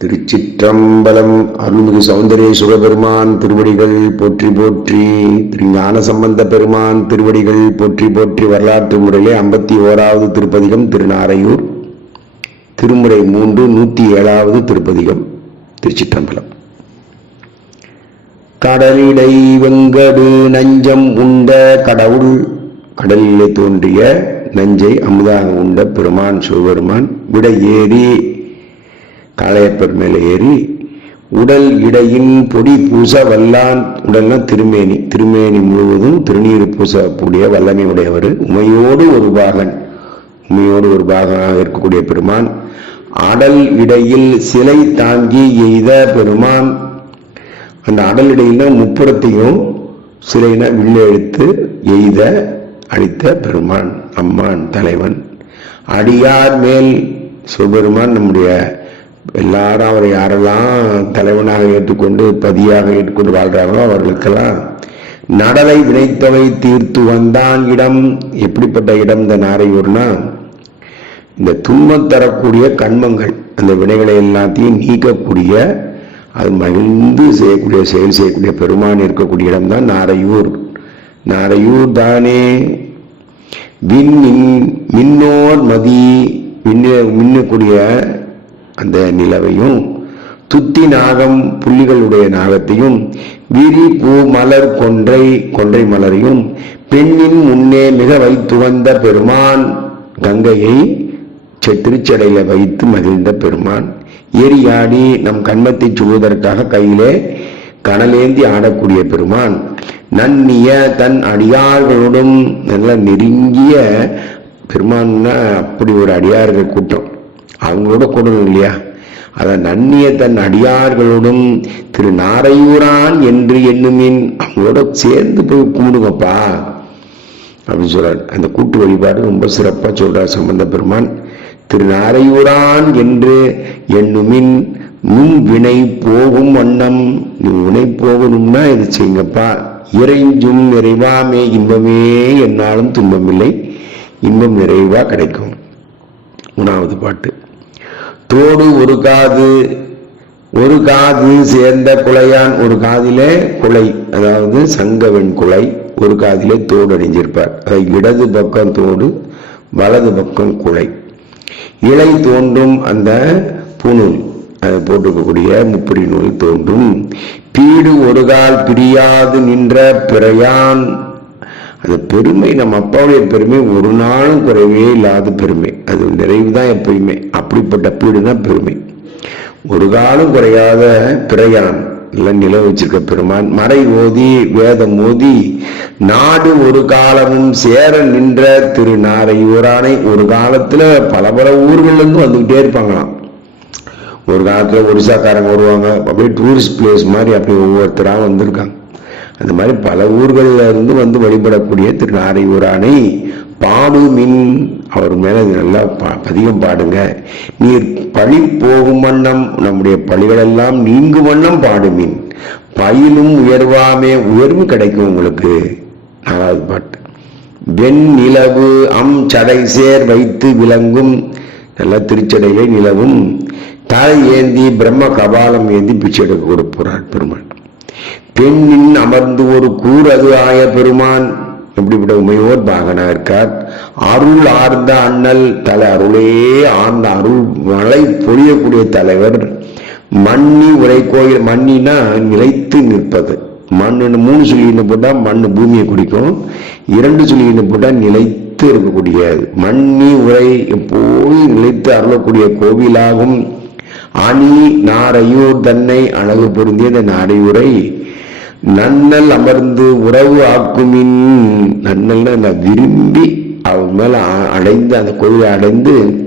திருச்சிற்றம்பலம் அருள்மிகு சௌந்தரிய சுரபெருமான் திருவடிகள் போற்றி போற்றி திரு ஞான சம்பந்த பெருமான் திருவடிகள் போற்றி போற்றி வரலாற்று முறையிலே ஐம்பத்தி ஓராவது திருப்பதிகம் திருநாரையூர் திருமுறை மூன்று நூற்றி ஏழாவது திருப்பதிகம் திருச்சிற்றம்பலம். கடலிடை வெங்கடு நஞ்சம் உண்ட கடவுள் கடலிலே தோன்றிய நஞ்சை அமுதாக உண்ட பெருமான் சிவபெருமான் விட ஏறி காளையப்பர் மேலே ஏறி உடல் இடையின் பொடி பூச வல்லான் உடல்னா திருமேனி. திருமேனி முழுவதும் திருநீர் பூசக்கூடிய வல்லமை உடையவர் உமையோடு ஒரு பாகன். உமையோடு ஒரு பாகனாக இருக்கக்கூடிய பெருமான். அடல் இடையில் சிலை தாங்கி எய்த பெருமான். அந்த அடல் இடையில முப்புறத்தையும் சிலையின வில்லெழுத்து எய்த அளித்த பெருமான் அம்மான் தலைவன். அடியார் மேல் சிவபெருமான் நம்முடைய எல்லாரும் அவரை யாரெல்லாம் தலைவனாக ஏற்றுக்கொண்டு பதியாக ஏற்றுக்கொண்டு வாழ்கிறாங்களோ அவர்களுக்கெல்லாம் நடலை வினைத்தவை தீர்த்து வந்தான் இடம். எப்படிப்பட்ட இடம்? இந்த நாரையூர்னா இந்த துன்பம் தரக்கூடிய கண்மங்கள் அந்த வினைகளை எல்லாத்தையும் நீக்கக்கூடிய அது மகிழ்ந்து செய்யக்கூடிய செயல் செய்யக்கூடிய பெருமான் இருக்கக்கூடிய இடம்தான் நாரையூர். நாரையூர் தானே. விண்ணின் மின்னோர் மதி மின்ன மின்னக்கூடிய அந்த நிலவையும் துத்தி நாகம் புள்ளிகளுடைய நாகத்தையும் விரி பூ மலர் கொன்றை கொன்றை மலரையும் பெண்ணின் முன்னே மிக வைத்து வந்த பெருமான் கங்கையை திருச்சடையில வைத்து மகிழ்ந்த பெருமான். எரியாடி நம் கண்மத்தை சுடுவதற்காக கையிலே கனலேந்தி ஆடக்கூடிய பெருமான். நன்னிய தன் அடியார்களுடன் நல்ல நெருங்கிய பெருமான்னா அப்படி ஒரு அடியார்கள் கூட்டம். அவங்களோட கூடணும் இல்லையா? அதை நன்னிய தன் அடியார்களோடும் திரு நாரையூரான் என்று எண்ணுமின் அவங்களோட சேர்ந்து போய் கும்பிடுங்கப்பா. அப்படின்னு சொல்றார். அந்த கூட்டு வழிபாடு ரொம்ப சிறப்பாக சொல்றார் சம்பந்த பெருமான். திரு நாரையூரான் என்று எண்ணுமின் முன் வினை போகும் வண்ணம் நீ வினை போகணும்னா இது செய்யுங்கப்பா. இறைஞ்சும் நிறைவாமே இன்பமே என்னாலும் துன்பமில்லை. இன்பம் நிறைவா கிடைக்கும். மூணாவது பாட்டு. தோடு ஒரு காது ஒரு காது சேர்ந்த குலையான் ஒரு காதிலே குலை. அதாவது சங்கவன் குலை ஒரு காதிலே தோடு அணிஞ்சிருப்பார். இடது பக்கம் தோடு வலது பக்கம் குலை. இலை தோன்றும் அந்த புனூல் அதை போட்டிருக்கக்கூடிய முப்படி நூல் தோன்றும். பீடு ஒரு கால் பிரியாது நின்ற பிறையான் அந்த பெருமை நம்ம அப்பாவுடைய பெருமை ஒரு நாளும் குறைவே இல்லாத பெருமை. அது நிறைவு தான் எப்பயுமே. அப்படிப்பட்ட பீடு தான் பெருமை. ஒரு காலம் குறையாத பிறையான் இல்லை நில வச்சிருக்க பெருமான். மறை ஓதி வேதம் ஓதி நாடு ஒரு காலமும் சேர நின்ற திரு நாரையூரானை ஒரு காலத்துல பல பல ஊர்கள்ல இருந்து வந்துகிட்டே இருப்பாங்களாம். ஒரு காலத்துல ஒரிசாக்காரங்க வருவாங்க. அப்படியே டூரிஸ்ட் பிளேஸ் மாதிரி அப்படி ஒவ்வொருத்தராக வந்திருக்காங்க. அந்த மாதிரி பல ஊர்களில் இருந்து வந்து வழிபடக்கூடிய திரு நாரையூரானை பாடுமின் அவர் மேலே நல்லா பதிகம் பாடுங்க. நீர் பழி போகும் வண்ணம் நம்முடைய பழிகளெல்லாம் நீங்கும் வண்ணம் பாடுமின் பயிலும் உயர்வாமே உயர்வு கிடைக்கும் உங்களுக்கு. நாலாவது பாட்டு. வெண் நிலவு அம் சடை சேர் வைத்து விளங்கும். நல்ல திருச்சடையிலே நிலவும். தலை ஏந்தி பிரம்ம கபாலம் ஏந்தி பிச்சை எடுக்க கொடுப்பார் பெருமன் பெண்ணின் அமர்ந்து ஒரு கூர் அது ஆய பெருமான். எப்படிப்பட்ட உமையோர் பாகனா இருக்கார்? அருள் ஆர்ந்த அண்ணல் தலை அருளே ஆர்ந்த அருள் மழை பொழியக்கூடிய தலைவர். மண்ணி உரை கோயில் மண்ணினா நிலைத்து நிற்பது. மண்ணு மூணு சொல்லின்னு போட்டா மண் பூமியை குடிக்கும். இரண்டு சொல்லின்னு போட்டா நிலைத்து இருக்கக்கூடிய மண்ணி உரை எப்போது நிலைத்து அருளக்கூடிய கோவிலாகும். அணி நாரையூர் தன்னை அழகு பொருந்திய இந்த நாரையூரை நன்னல் அமர்ந்து உறவு ஆக்குமின். நன்னல்னா நான் விரும்பி அவன் மேல அடைந்து அந்த கோயிலை அடைந்து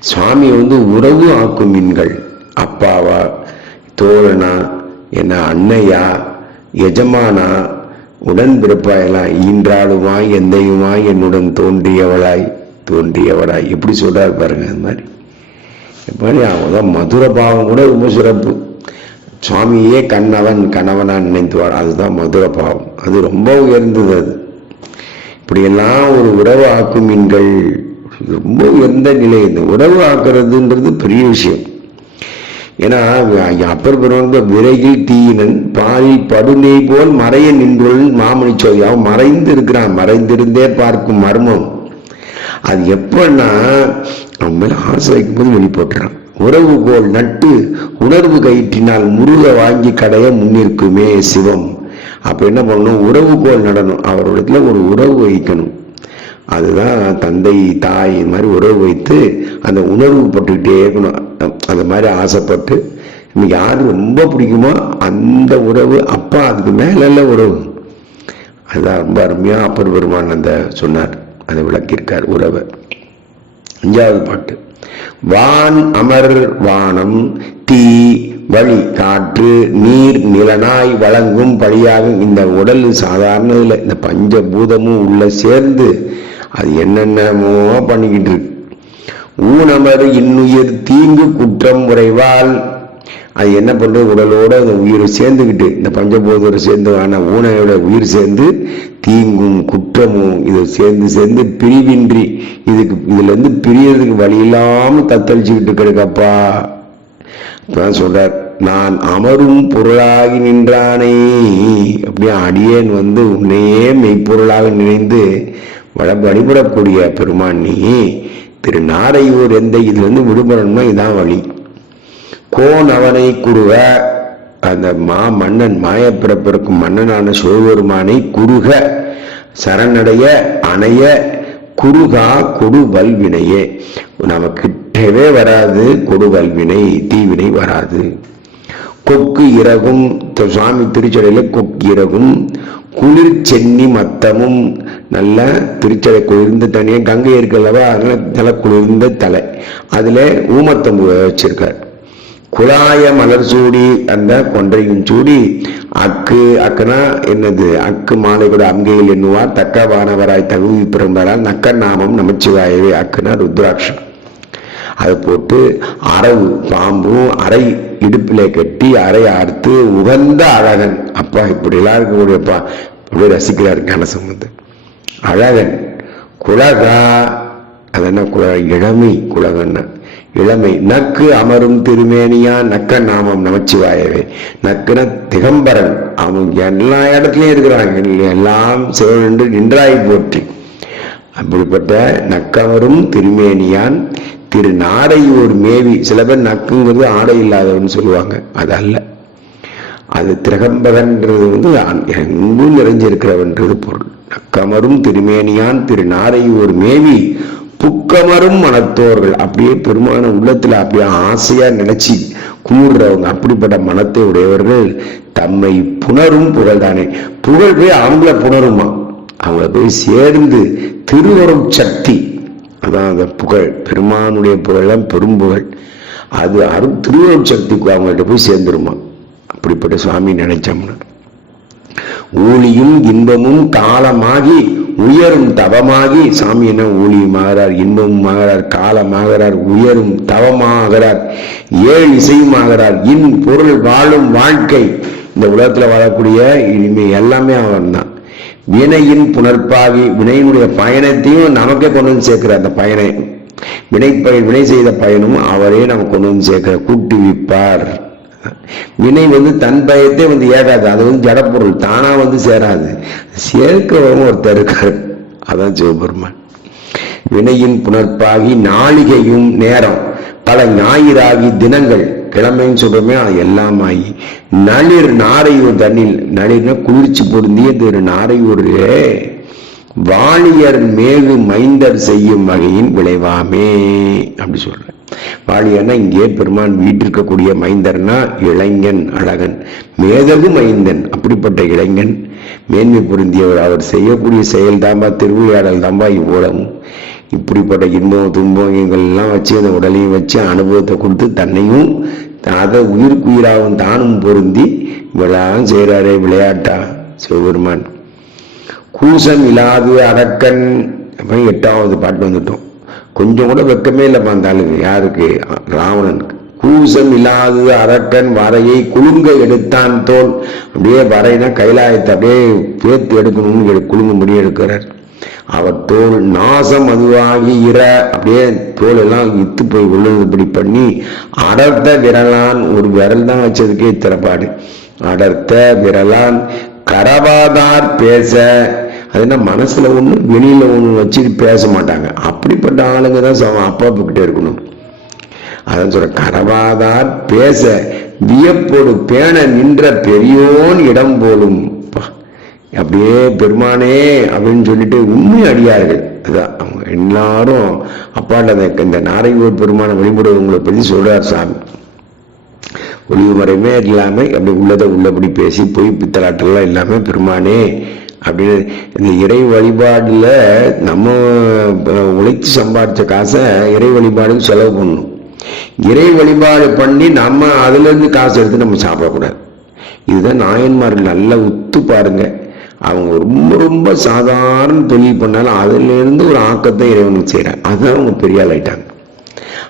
சுவாமியை வந்து உறவு ஆக்கும் மீன்கள் அப்பாவா தோழனா என்ன அன்னையா எஜமானா உடன்பிறப்பாயெல்லாம் ஈன்றாளுமாய் எந்தையுமாய் என்னுடன் தோன்றியவளாய் தோன்றியவளாய். எப்படி சொல்றாரு பாருங்க அது மாதிரி. மாதிரி அவன் மதுர பாவம் கூட ரொம்ப சிறப்பு. சுவாமியே கண்ணவன் கணவனாக நினைத்துவார். அதுதான் மதுர பாவம். அது ரொம்ப உயர்ந்தது அது. இப்படியெல்லாம் ஒரு உறவு ஆக்கும் மீன்கள் ரொம்ப உயர்ந்த நிலை. இந்த உறவு ஆக்குறதுன்றது பெரிய விஷயம். ஏன்னா அப்பர் பெருமான் விரைவில் தீயினன் பாலில் படுநெய் போல் மறைய நின்றுள் மாமணி சோதி. அவன் மறைந்து இருக்கிறான். மறைந்திருந்தே பார்க்கும் மர்மம். அது எப்பன்னா அவன் மேலே ஆசை வைக்கும்போது வெளிப்பட்டுறான். உறவுகோல் நட்டு உணர்வு கயிற்றினால் முருக வாங்கி கடைய முன்னிற்குமே சிவம். அப்ப என்ன பண்ணணும்? உறவுகோல் நடணும். அவரிடத்துல ஒரு உறவு வைக்கணும். அதுதான் தந்தை தாய் இந்த மாதிரி உறவு வைத்து அந்த உணர்வு பட்டுக்கிட்டே இருக்கணும். அந்த மாதிரி ஆசைப்பட்டு இன்னைக்கு யார் ரொம்ப பிடிக்குமோ அந்த உறவு அப்பா அதுக்கு மேலே உறவு அதுதான் ரொம்ப அருமையாக அப்பர் பெருமான் அந்த சொன்னார். அதை விளக்கியிருக்கார் உறவை. அஞ்சாவது பாட்டு. வான் அமர் வானம் தீ வழி காற்று நீர் நிலனாய் வழங்கும் பழியாகும் இந்த உடல் சாதாரண இல்லை. இந்த பஞ்சபூதமும் உள்ள சேர்ந்து அது என்னென்னமோ பண்ணிக்கிட்டு இருக்கு. ஊனமர் இன்னுயிர் தீங்கு குற்றம் உறைவால் அது என்ன பண்ணுறது உடலோட அந்த உயிரை சேர்ந்துக்கிட்டு இந்த பஞ்சபூதோட சேர்ந்து ஆன ஊனையோட உயிர் சேர்ந்து தீங்கும் குற்றமும் இதை சேர்ந்து சேர்ந்து பிரிவின்றி இதுக்கு இதுலேருந்து பிரியறதுக்கு வழி இல்லாமல் தத்தளிச்சுக்கிட்டு கிடக்கப்பா இப்பதான் சொல்கிறார் நான் அமரும் பொருளாகி நின்றானே. அப்படியே அடியேன் வந்து உன்னையே மெய்ப்பொருளாக நினைந்து வட வழிபடக்கூடிய பெருமான் நீ. திரு நாரையூர் எந்த இதுலேருந்து விடுபடணும்னா இதான் வழி. கோன் அவனை குருக அந்த மா மன்னன் மாயப்பிறப்பிறக்கும் மன்னனான சிவபெருமானை குருக சரணடைய அணைய குருகா கொடு வல்வினையே நம்ம கிட்டவே வராது கொடு வல்வினை தீவினை வராது. கொக்கு இறகும் சுவாமி திருச்சடையில கொக்கு இறகும் குளிர் சென்னி மத்தமும் நல்ல திருச்சடை குளிர்ந்த தனியாக கங்கை இருக்கல்லவா அதனால தலை குளிர்ந்த தலை. அதில் ஊமத்தம்பு வச்சிருக்கார். குழாய மலர் சூடி அந்த கொன்றையும் சூடி அக்கு அக்குனா என்னது? அக்கு மாலை கூட அங்கையில் எண்ணுவார். தக்க வானவராய் தகுதி பிறந்தால் நக்க நாமம் நமச்சிவாயவே. அக்குனா ருத்ராட்சம். அதை போட்டு அரவு பாம்பும் அரை இடுப்பிலே கட்டி அரை அறுத்து உகந்த அழகன். அப்பா இப்படி எல்லாம் இருக்கக்கூடியப்பா. இப்படி ரசிக்கிறார் ஞானசம்பந்தன் அழகன். குலகா அது என்ன குல? இளமை குலகன்னா. இளமை. நக்கு அமரும் திருமேனியா நக்க நாமம் நமச்சிவாயவே. நக்குன திகம்பரன். அவன் எல்லா இடத்துலயும் இருக்கிறாங்க எல்லாம் சிவனென்று நின்றாய் போற்றி. அப்படிப்பட்ட நக்கமரும் திருமேனியான் திரு நாடையூர் மேவி. சில பேர் நக்குங்கிறது ஆடை இல்லாதவன் சொல்லுவாங்க. அது அல்ல. அது திரகம்பகன்றது வந்து எங்கும் நிறைஞ்சிருக்கிறவன்றது பொருள். நக்கமரும் திருமேனியான் திரு ஒரு மேவி. புக்கமரும் மனத்தோர்கள். அப்படியே பெருமான உள்ளத்துல அப்படியே ஆசையா நினைச்சு கூடுறவங்க அப்படிப்பட்ட மனத்தை உடையவர்கள் தம்மை புணரும் புகழ் தானே புகழ் போய் அவங்கள புணருமா? அவங்கள போய் சேர்ந்து திருவரும் சக்தி. அதான் அந்த புகழ். பெருமானுடைய புகழ் பெரும் புகழ். அது அரு திருவரும் சக்திக்கு அவங்கள்ட்ட போய் சேர்ந்துருமா? அப்படிப்பட்ட சுவாமி நினைச்சோம்னா. ஊழியும் இன்பமும் தாளமாகி உயரும் தவமாகி சாமி என்ன ஊழியமாகிறார் இன்பமும் ஆகிறார் காலமாகிறார் உயரும் தவமாகிறார் ஏழு இசையும் ஆகிறார். இன் பொருள் வாழும் வாழ்க்கை. இந்த உலகத்துல வாழக்கூடிய இனிமே எல்லாமே அவன் தான் வினையின் புணர்ப்பாகி வினையினுடைய பயணத்தையும் நமக்கே கொண்டு வந்து சேர்க்கிற அந்த பயனை வினை பயன் வினை செய்த பயனும் அவரே நம்ம கொண்டு வந்து சேர்க்கிற கூட்டுவிப்பார். வினை வந்து தன் பயத்தே வந்து ஏகாது அது வந்து ஜடப்பொருள் தானா வந்து சேராது. சேர்க்கிறவங்க ஒருத்தர் இருக்காரு. அதான் சிவபெருமான். வினையின் புணர்ப்பாகி நாளிகையும் நேரம். பல ஞாயிறாகி தினங்கள். கிழமைன்னு சொல்றோமே அது எல்லாம் ஆகி. நளிர் நாரையூர் தண்ணில். நளிர்னா குளிர்ச்சி பொருந்திய திரு நாரையூரே வாணியர் மேகு மைந்தர் செய்யும் வகையின் விளைவாமே. அப்படி சொல்றேன் வாழியர்னா இங்கே பெருமான் வீட்டிருக்கக்கூடிய மைந்தர்னா இளைஞன் அழகன். மேதகு மைந்தன் அப்படிப்பட்ட இளைஞன். மேன்மை பொருந்தியவர். அவர் செய்யக்கூடிய செயல் தாம்பா திருவிளையாடல் தாம்பா இவ்வளவும். இப்படிப்பட்ட இன்பம் துன்பம் எல்லாம் வச்சு அந்த உடலையும் வச்சு அனுபவத்தை கொடுத்து தன்னையும் அதை உயிருக்குயிராகவும் தானும் பொருந்தி விழாவும் செய்கிறாரே விளையாட்டா சிவபெருமான். கூசம் இல்லாது அடக்கன் எட்டாவது பாட்டு வந்துட்டோம். கொஞ்சம் கூட வெக்கமே இல்லை பார்த்தாலும் யாருக்கு? ராவணனுக்கு கூசம் இல்லாது அரக்கன் வரையை குலுங்க எடுத்தான் தோல். அப்படியே வரைனா கைலாயத்தை அப்படியே பேர்த்து எடுக்கணும்னு குலுங்கும்படி முடிய எடுக்கிறார். அவர் தோல் நாசம் அதுவாகி இற அப்படியே தோல் எல்லாம் இத்து போய் விழுந்தபடி பண்ணி அடர்த்த விரலான் ஒரு விரல் தான் வச்சதுக்கே திறப்பாடு அடர்த்த விரலான் கரவாதார் பேச அது என்ன மனசுல ஒண்ணு வெளியில ஒண்ணு வச்சுட்டு பேச மாட்டாங்க. அப்படிப்பட்ட ஆளுங்க தான் சம அப்பா கிட்டே இருக்கணும். அதான் சொல்ற கரவாதார் பேச வியப்போடு பேண நின்ற பெரியோன் இடம் போலும். அப்படியே பெருமானே அப்படின்னு சொல்லிட்டு உண்மை அடியார்கள். அதான் அவங்க எல்லாரும் அப்பாட்ட இந்த நாரையூர் பெருமான வழிபடுவங்களை பத்தி சொல்றார் சாமி. ஒளிவு மறைமே இல்லாம அப்படி உள்ளதை உள்ளபடி பேசி போய் பித்தலாட்டெல்லாம் இல்லாமல் பெருமானே அப்படின்னு இந்த இறை வழிபாடில் நம்ம உழைத்து சம்பாதிச்ச காசை இறை வழிபாடுக்கு செலவு பண்ணணும். இறை வழிபாடு பண்ணி நம்ம அதுலேருந்து காசு எடுத்து நம்ம சாப்பிடக்கூடாது. இதுதான் நாயன்மார்கள் நல்லா உத்து பாருங்க. அவங்க ரொம்ப ரொம்ப சாதாரண தொழில் பண்ணாலும் அதுலேருந்து ஒரு ஆக்கத்தை இறைவனுக்கு செய்கிறாங்க. அதுதான் அவங்க பெரிய ஆள்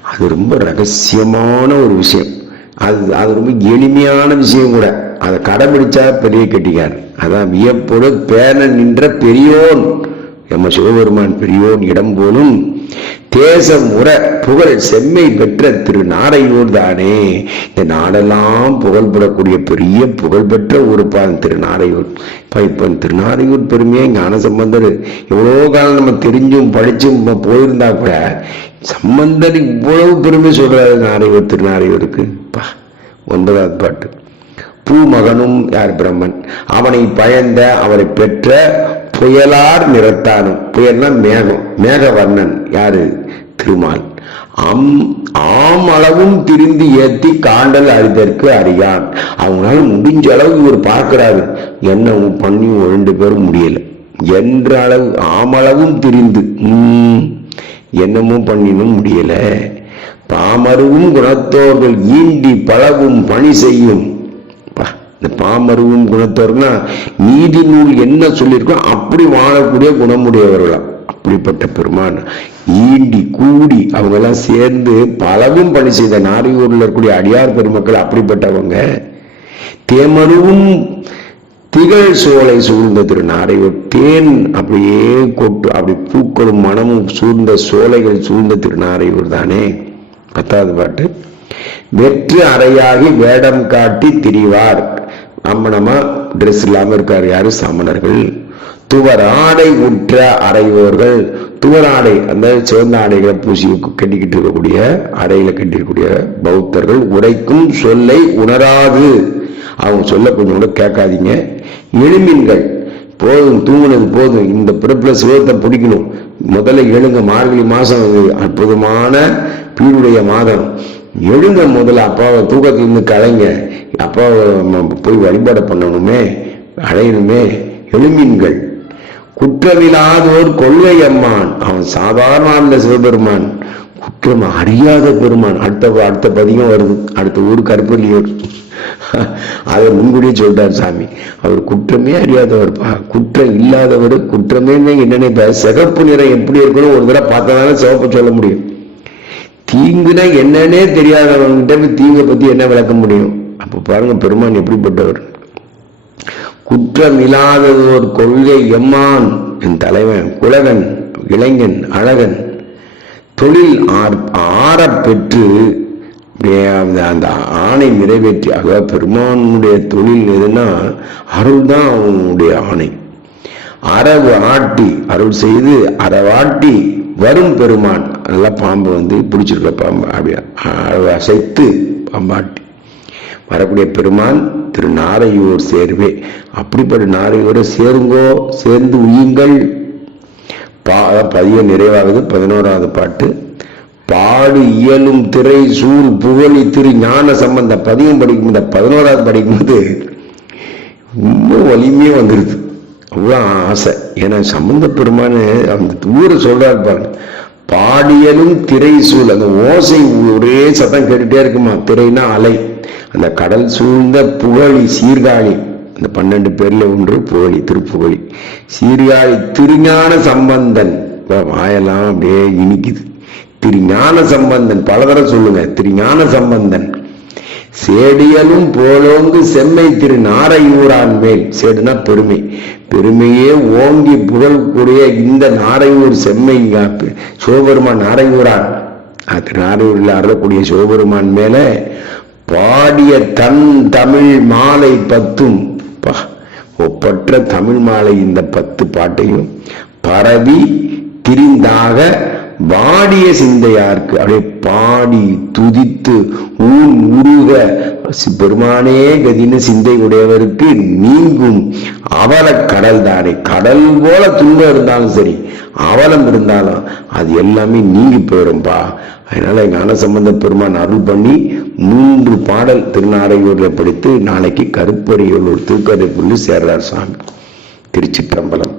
அது ரொம்ப ரகசியமான ஒரு விஷயம். அது அது ரொம்ப எளிமையான விஷயம் கூட. அதை கடைபிடிச்சா பெரிய கெட்டிக்கார். அதான் வியப்போடு பேன நின்ற பெரியோன். எம்ம சிவபெருமான் பெரியோன் இடம் போலும் தேசம் முறை புகழ் செம்மை பெற்ற திரு நாடையூர் தானே. இந்த நாடெல்லாம் புகழ்படக்கூடிய பெரிய புகழ்பெற்ற ஊருப்பான் திரு நாரையூர் இப்போ இப்ப திருநாரையூர் பெருமையை ஞான சம்பந்தர் எவ்வளோ காலம் நம்ம தெரிஞ்சும் படிச்சும் போயிருந்தா கூட சம்பந்தர் இவ்வளவு பெருமை சொல்றாரு நாரையூர் திருநாரையூருக்கு பா ஒன்பதாவது பாட்டு. பூமகனும் யார் பிரம்மன்? அவனை பயந்த அவனை பெற்ற புயலார் நிறத்தானும். புயல்னா மேகம். மேகவர்ணன் யாரு? திருமால். அம் ஆம் அளவும் திரிந்து ஏத்தி காண்டல் அறிதற்கு அறியான். அவங்களால முடிஞ்ச அளவு இவர் பார்க்கிறாரு. என்ன பண்ணி ரெண்டு பேரும் முடியல. என்ற அளவு ஆமளவும் திரிந்து. உம், என்னமோ பண்ணினும் முடியல. தாமருவும் குணத்தோர்கள் ஈண்டி பழகும் பணி செய்யும். இந்த பாமருவும் குணத்தோர்னா நீதி நூல் என்ன சொல்லியிருக்கோ அப்படி வாழக்கூடிய குணமுடையவர்களா? அப்படிப்பட்ட பெருமான். ஈண்டி கூடி அவங்க எல்லாம் சேர்ந்து பலவும் பணி செய்த நாரியூரில் இருக்கக்கூடிய அடியார் பெருமக்கள் அப்படிப்பட்டவங்க. தேமருவும் திகழ் சோலை சூழ்ந்த திரு நாரையூர் தேன் அப்படியே கொட்டு அப்படி பூக்களும் மனமும் சூழ்ந்த சோலைகள் சூழ்ந்த திருநாரையூர் தானே? பத்தாவது பாட்டு. வெற்று அறையாகி வேடம் காட்டி திரிவார் அம்மனமா ட்ரெஸ் இல்லாம இருக்கார். யாரு? சமணர்கள். துவர் ஆடை உற்ற அறையோர்கள் துவர் ஆடை அந்த சிவந்த ஆடைகளை பூசி கட்டிக்கிட்டு இருக்கக்கூடிய அறையில கட்டிருக்கக்கூடிய பௌத்தர்கள் உரைக்கும் சொல்லை உணராது. அவங்க சொல்ல கொஞ்சம் கூட கேட்காதீங்க. எழுமின்கள் போதும் தூங்குனது போதும். இந்த பிறப்புல சிவத்தை பிடிக்கணும். முதல்ல எழுங்க. மார்கழி மாசம் அற்புதமான பீருடைய மாதம். எழுங்க முதல்ல அப்பாவை தூக்கத்திலிருந்து கலைங்க. அப்பாவை போய் வழிபாடு பண்ணணுமே அடையணுமே எழுமீன்கள் குற்றமில்லாதோர் கொள்கை அம்மான். அவன் சாதாரண அந்த சிவபெருமான். குற்றம் அறியாத பெருமான். அடுத்த அடுத்த பதிகம் வருது. அடுத்த ஊர் கருப்பள்ளியூர். அதை முன்கூடியே சொல்றார் சாமி. அவர் குற்றமே அறியாதவர்ப்பா குற்றம் இல்லாதவர் குற்றமே என்னன்னு சிகப்பு நிறம் எப்படி இருக்கணும்? ஒரு தடவை பார்த்ததால சிவப்பு சொல்ல முடியும். தீங்குனா என்னன்னே தெரியாதவங்கிட்ட போய் தீங்கை பத்தி என்ன விளக்க முடியும்? அப்ப பாருங்க பெருமான் எப்படிப்பட்டவர்? குற்றம் இல்லாதது ஒரு கொள்கை எம்மான் என் தலைவன் குலகன் இளைஞன் அழகன். தொழில் ஆர்- ஆற பெற்று அந்த அந்த ஆணை நிறைவேற்றி ஆக பெருமானுடைய தொழில் எதுனா அருள் தான் அவனுடைய ஆணை. அரவு ஆட்டி அருள் செய்து அறவாட்டி வரும் பெருமான். நல்லா பாம்பு வந்து பிடிச்சிருக்க பாம்பு. அப்படி அசைத்து பாம்பாட்டி. வரக்கூடிய பெருமான் திரு நாரையூர் சேர்வே. அப்படிப்பட்ட நாரையூரை சேருங்கோ சேர்ந்து உயுங்கள் பா பதிய நிறைவாகுது. பதினோராவது பாட்டு. பாடு இயலும் திரை சூழ் புகழி திரு ஞான சம்பந்த. பதியம் படிக்கும் இந்த பதினோராவது படிக்கும்போது ரொம்ப வலிமையே வந்துடுது அவ்வளோ ஆசை. ஏன்னா சம்பந்த பெருமானு அந்த ஊரை சொல்றாரு பாருங்க. பாடியலும் திரை சூழ் அந்த ஓசை ஒரே சத்தம் கேட்டுட்டே இருக்குமா? திரைனா அலை. அந்த கடல் சூழ்ந்த புகழி சீர்காழி. அந்த பன்னெண்டு பேர்ல ஒன்று புகழி திருப்புகழி. சீர்காழி திருஞான சம்பந்தன். வாயெல்லாம் அப்படியே இனிக்குது. திருஞான சம்பந்தன். பல தடவை சொல்லுங்க. திருஞான சம்பந்தன். சேடியலும் போலோங்கு செம்மை திரு நாரையூரான் மேல். சேடுனா பெருமை. பெருமையே ஓங்கி புகழக்கூடிய இந்த நாரையூர் செம்மை காப்பு சிவபெருமான் நாரையூரான். அது நாரையூரில் அறக்கூடிய சிவபெருமான் மேல பாடிய தன் தமிழ் மாலை பத்தும். ஒப்பற்ற தமிழ் மாலை இந்த பத்து பாட்டையும் பரவி திரிந்தாக வாடிய சிந்தையார்க்கு அப்படியே பாடி துதித்து ஊன் உருக பெருமானே கதின்னு சிந்தை உடையவருக்கு நீங்கும் அவல கடல் தானே. கடல் போல துன்பம் இருந்தாலும் சரி அவலம் இருந்தாலும் அது எல்லாமே நீங்கி போயிடும்பா அதனால ஞான சம்பந்த பெருமான் அருள் பண்ணி மூன்று பாடல் திருநாரையூரில் படித்து நாளைக்கு கருப்பறையூர் ஒரு புள்ளி சேர்றார் சுவாமி திருச்சிற்றம்பலம்.